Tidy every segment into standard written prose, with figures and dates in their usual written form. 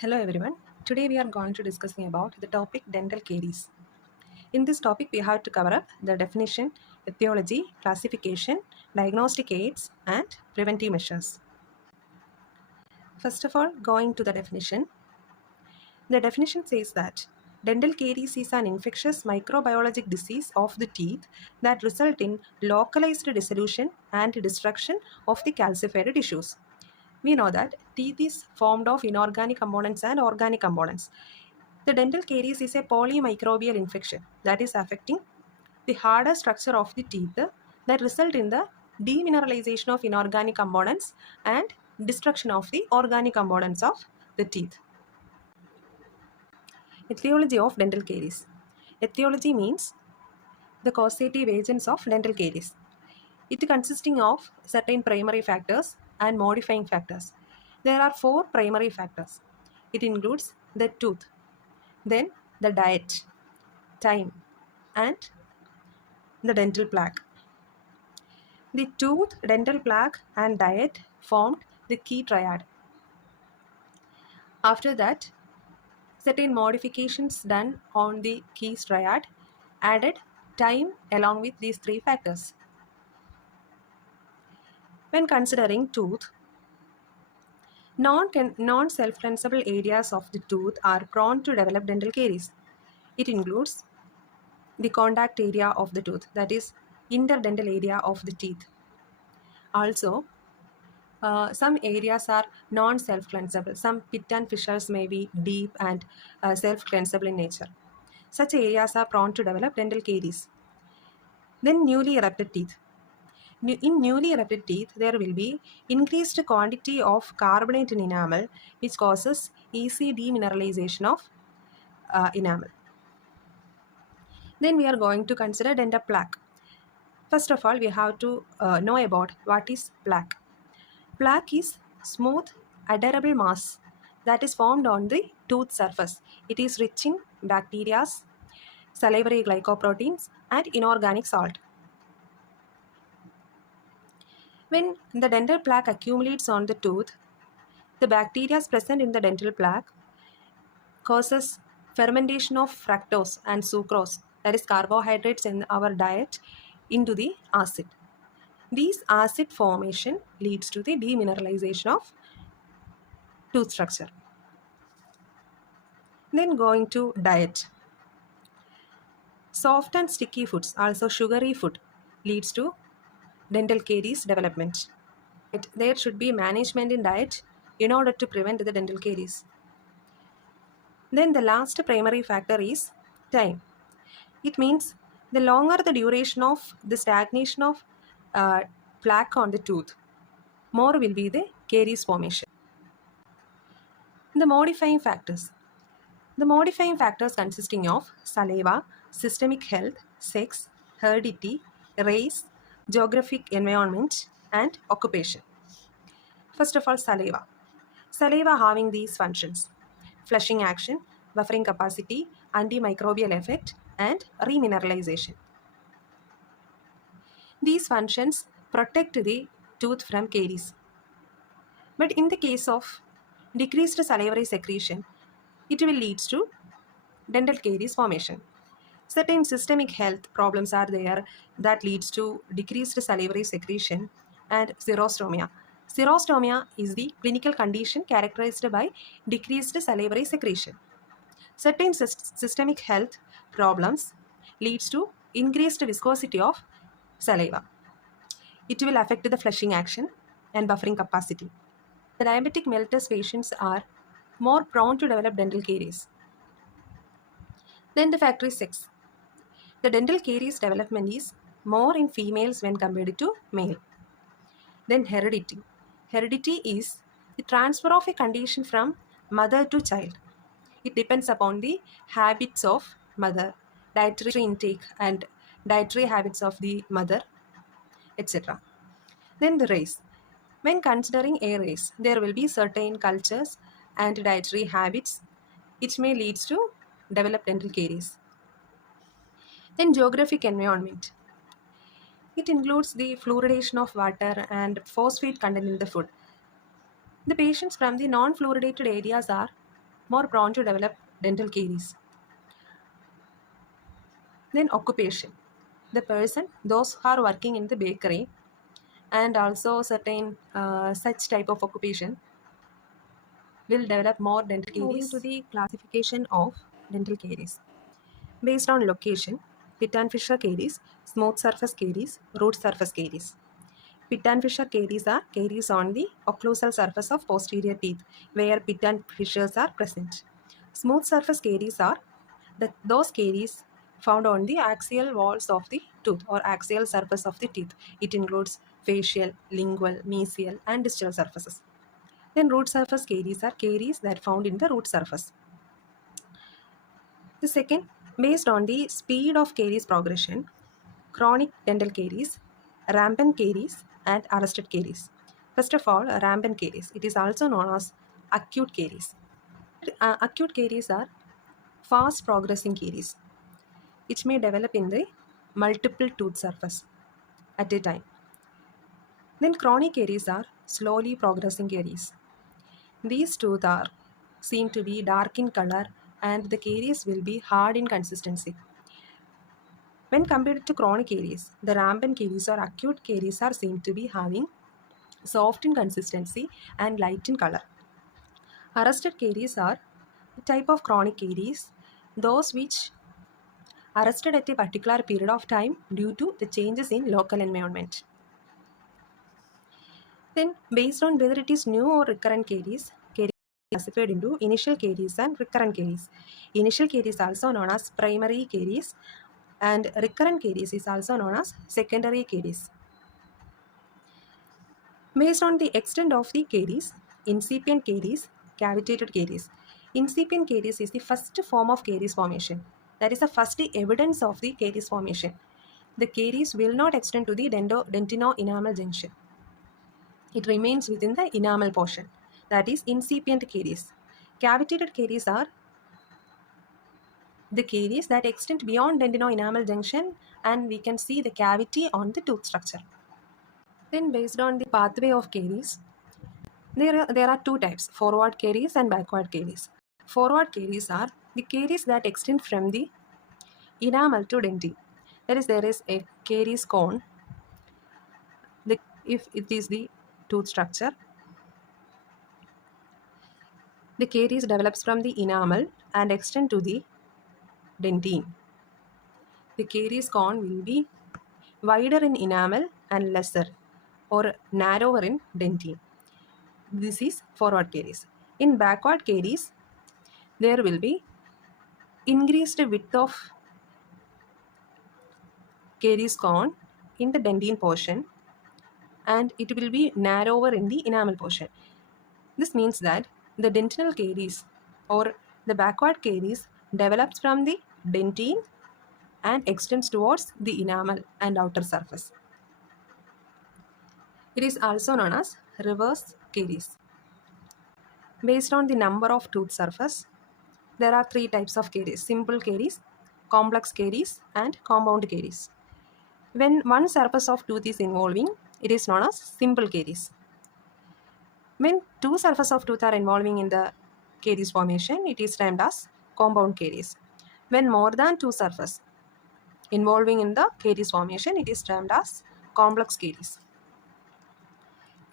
Hello everyone. Today we are going to discussing about the topic dental caries. In this topic we have to cover up the definition, etiology, classification, diagnostic aids and preventive measures. First of all, going to the definition. The definition says that dental caries is an infectious microbiologic disease of the teeth that result in localized dissolution and destruction of the calcified tissues. We know that teeth is formed of inorganic components and organic components. The dental caries is a polymicrobial infection that is affecting the harder structure of the teeth that result in the demineralization of inorganic components and destruction of the organic components of the teeth. Etiology of dental caries. Etiology means the causative agents of dental caries. It consisting of certain primary factors and modifying factors. There are four primary factors. It includes the tooth, then the diet, time, and the dental plaque. The tooth, dental plaque, and diet formed the key triad. After that, certain modifications done on the key triad added time along with these three factors. When considering tooth, non-self-cleansable areas of the tooth are prone to develop dental caries. It includes the contact area of the tooth, that is interdental area of the teeth. Also, some areas are non-self-cleansable. Some pit and fissures may be deep and self-cleansable in nature. Such areas are prone to develop dental caries. Then newly erupted teeth. In newly erupted teeth, there will be increased quantity of carbonate in enamel, which causes easy demineralization of enamel. Then we are going to consider dental plaque. First of all, we have to know about what is plaque. Plaque is smooth, adherable mass that is formed on the tooth surface. It is rich in bacteria, salivary glycoproteins, and inorganic salt. When the dental plaque accumulates on the tooth, the bacteria present in the dental plaque causes fermentation of fructose and sucrose, that is carbohydrates in our diet, into the acid. These acid formation leads to the demineralization of tooth structure. Then going to diet. Soft and sticky foods, also sugary food, leads to dental caries development. There should be management in diet in order to prevent the dental caries. Then the last primary factor is time. It means the longer the duration of the stagnation of plaque on the tooth, more will be the caries formation. The modifying factors. The modifying factors consisting of saliva, systemic health, sex, heredity, race, geographic environment, and occupation. First of all, saliva. Saliva having these functions: flushing action, buffering capacity, antimicrobial effect, and remineralization. These functions protect the tooth from caries. But in the case of decreased salivary secretion, it will lead to dental caries formation. Certain systemic health problems are there that leads to decreased salivary secretion and xerostomia. Xerostomia is the clinical condition characterized by decreased salivary secretion. Certain systemic health problems leads to increased viscosity of saliva. It will affect the flushing action and buffering capacity. The diabetic mellitus patients are more prone to develop dental caries. Then the factor is sex. The dental caries development is more in females when compared to male. Then heredity. Heredity is the transfer of a condition from mother to child. It depends upon the habits of mother, dietary intake and dietary habits of the mother, etc. Then the race. When considering a race, there will be certain cultures and dietary habits which may lead to develop dental caries. Then geographic environment. It includes the fluoridation of water and phosphate content in the food. The patients from the non-fluoridated areas are more prone to develop dental caries. Then occupation. The person, those who are working in the bakery and also certain such type of occupation will develop more dental caries. Moving to the classification of dental caries. Based on location, Pitt and Fisher caries, smooth surface caries, root surface caries. Pitt and Fisher caries are caries on the occlusal surface of posterior teeth where pit and fissures are present. Smooth surface caries are those caries found on the axial walls of the tooth or axial surface of the teeth. It includes facial, lingual, mesial and distal surfaces. Then root surface caries are caries that found in the root surface. The second, based on the speed of caries progression, chronic dental caries, rampant caries, and arrested caries. First of all, rampant caries. It is also known as acute caries. Acute caries are fast progressing caries, which may develop in the multiple tooth surface at a time. Then chronic caries are slowly progressing caries. These tooth are seen to be dark in color and the caries will be hard in consistency. When compared to chronic caries, the rampant caries or acute caries are seen to be having soft in consistency and light in color. Arrested caries are a type of chronic caries, those which arrested at a particular period of time due to the changes in local environment. Then, based on whether it is new or recurrent caries, caries are classified into initial caries and recurrent caries. Initial caries also known as primary caries and recurrent caries is also known as secondary caries. Based on the extent of the caries, incipient caries, cavitated caries. Incipient caries is the first form of caries formation. That is the first evidence of the caries formation. The caries will not extend to the dentino-enamel junction. It remains within the enamel portion. That is incipient caries. Cavitated caries are the caries that extend beyond dentino-enamel junction and we can see the cavity on the tooth structure. Then based on the pathway of caries, there are two types, forward caries and backward caries. Forward caries are the caries that extend from the enamel to dentine. That is, there is a caries cone. If it is the tooth structure, the caries develops from the enamel and extend to the dentine. The caries cone will be wider in enamel and lesser or narrower in dentine. This is forward caries. In backward caries, there will be increased width of caries cone in the dentine portion and it will be narrower in the enamel portion. This means that the dentinal caries or the backward caries develops from the dentine and extends towards the enamel and outer surface. It is also known as reverse caries. Based on the number of tooth surface, there are three types of caries: simple caries, complex caries, and compound caries. When one surface of tooth is involving, it is known as simple caries. When two surfaces of tooth are involving in the caries formation, it is termed as compound caries. When more than two surfaces involving in the caries formation, it is termed as complex caries.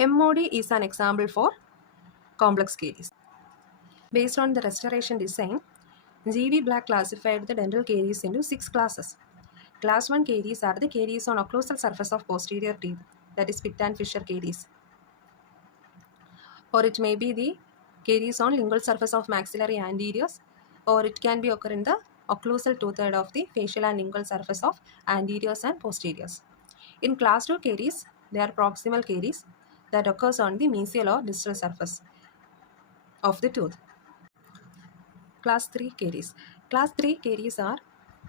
MOD is an example for complex caries. Based on the restoration design, G.V. Black classified the dental caries into 6 classes. Class 1 caries are the caries on occlusal surface of posterior teeth, that is Pitt and Fisher caries. Or it may be the caries on lingual surface of maxillary anteriors, or it can be occur in the occlusal tooth-third of the facial and lingual surface of anteriors and posteriors. In class 2 caries, they are proximal caries that occurs on the mesial or distal surface of the tooth. Class 3 caries. Class 3 caries are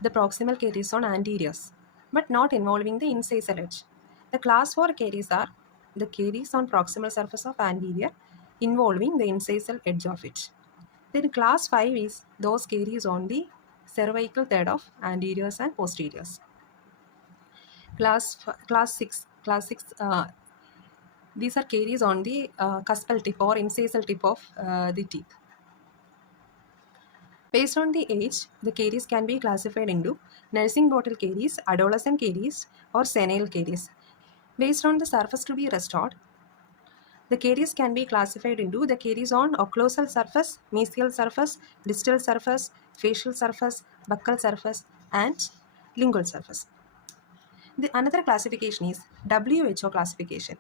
the proximal caries on anteriors, but not involving the incisal edge. The class 4 caries are the caries on proximal surface of anterior involving the incisal edge of it. Then class 5 is those caries on the cervical third of anteriors and posteriors. Class 6, these are caries on the cuspal tip or incisal tip of the teeth. Based on the age, the caries can be classified into nursing bottle caries, adolescent caries, or senile caries. Based on the surface to be restored, the caries can be classified into the caries on occlusal surface, mesial surface, distal surface, facial surface, buccal surface, and lingual surface. The another classification is WHO classification.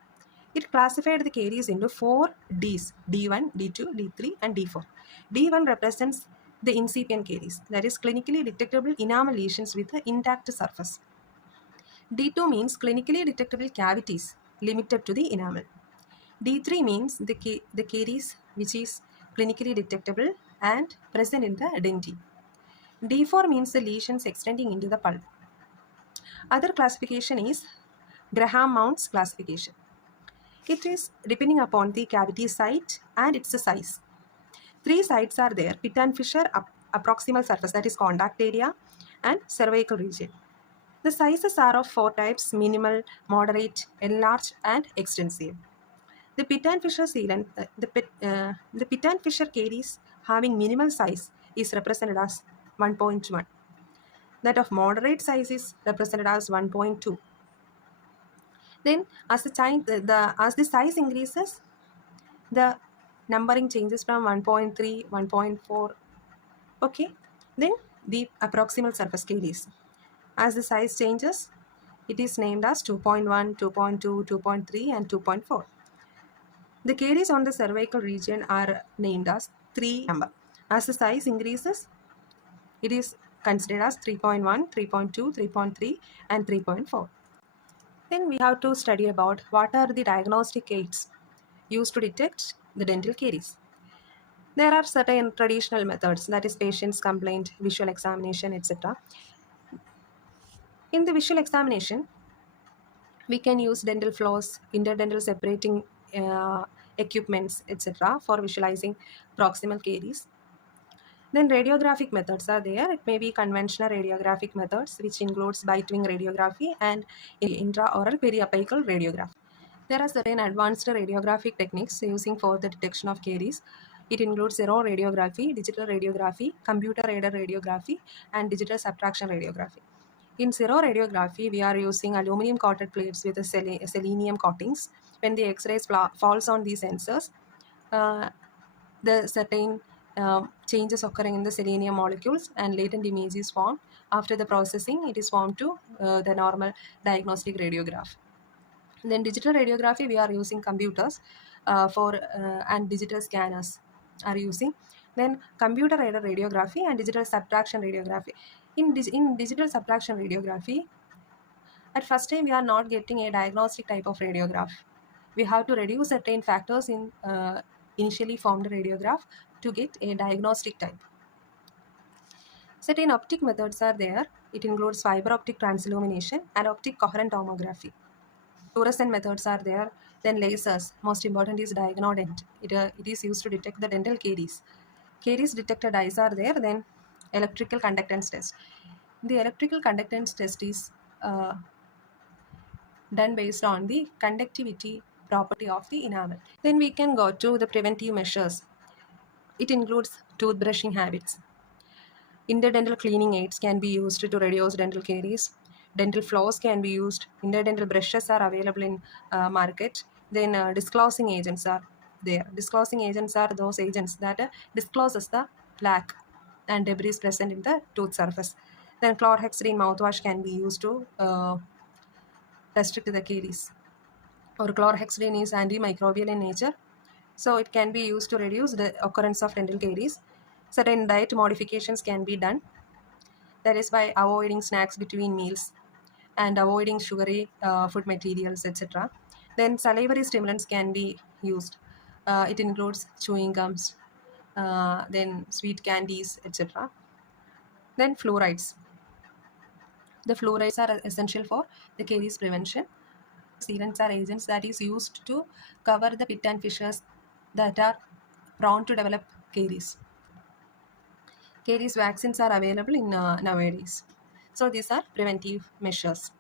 It classified the caries into 4 Ds: D1, D2, D3, and D4. D1 represents the incipient caries, that is clinically detectable enamel lesions with an intact surface. D2 means clinically detectable cavities limited to the enamel. D3 means the caries which is clinically detectable and present in the denti. D4 means the lesions extending into the pulp. Other classification is Graham-Mounts classification. It is depending upon the cavity site and its size. 3 sites are there: pit and fissure, proximal surface, that is contact area, and cervical region. The sizes are of 4 types: minimal, moderate, enlarged, and extensive. The pit and fissure sealant, the pit and fissure caries having minimal size is represented as 1.1. That of moderate size is represented as 1.2. Then as the size increases, the numbering changes from 1.3, 1.4. Okay. Then the approximal surface caries. As the size changes, it is named as 2.1, 2.2, 2.3, and 2.4. The caries on the cervical region are named as 3 number. As the size increases, it is considered as 3.1, 3.2, 3.3, and 3.4. Then we have to study about what are the diagnostic aids used to detect the dental caries. There are certain traditional methods, that is patient's complaint, visual examination, etc. In the visual examination, we can use dental floss, interdental separating equipments, etc. for visualizing proximal caries. Then radiographic methods are there. It may be conventional radiographic methods, which includes bite-wing radiography and intraoral periapical radiography. There are certain advanced radiographic techniques using for the detection of caries. It includes zero radiography, digital radiography, computer-aided radiography, and digital subtraction radiography. In zero radiography, we are using aluminum coated plates with selenium coatings. When the X-rays falls on these sensors, the certain changes occurring in the selenium molecules and latent image is formed. After the processing, it is formed to the normal diagnostic radiograph. Then digital radiography, we are using computers and digital scanners are using. Then computer aided radiography and digital subtraction radiography. In digital subtraction radiography, at first time we are not getting a diagnostic type of radiograph. We have to reduce certain factors in initially formed radiograph to get a diagnostic type. Certain optic methods are there. It includes fiber optic transillumination and optic coherent tomography. Fluorescent methods are there. Then lasers. Most important is diagnodent. It is used to detect the dental caries. Caries detector dyes are there. Then electrical conductance test. The electrical conductance test is done based on the conductivity property of the enamel. Then we can go to the preventive measures. It includes toothbrushing habits. Interdental cleaning aids can be used to reduce dental caries. Dental floss can be used. Interdental brushes are available in market. Then disclosing agents are there. Disclosing agents are those agents that discloses the plaque and debris present in the tooth surface. Then chlorhexidine mouthwash can be used to restrict the caries. Or chlorhexidine is antimicrobial in nature, so it can be used to reduce the occurrence of dental caries. Certain diet modifications can be done, that is by avoiding snacks between meals and avoiding sugary food materials, etc. Then salivary stimulants can be used. It includes chewing gums, then sweet candies, etc. Then fluorides. The fluorides are essential for the caries prevention. Sealants are agents that is used to cover the pit and fissures that are prone to develop caries. Caries vaccines are available in nowadays. So these are preventive measures.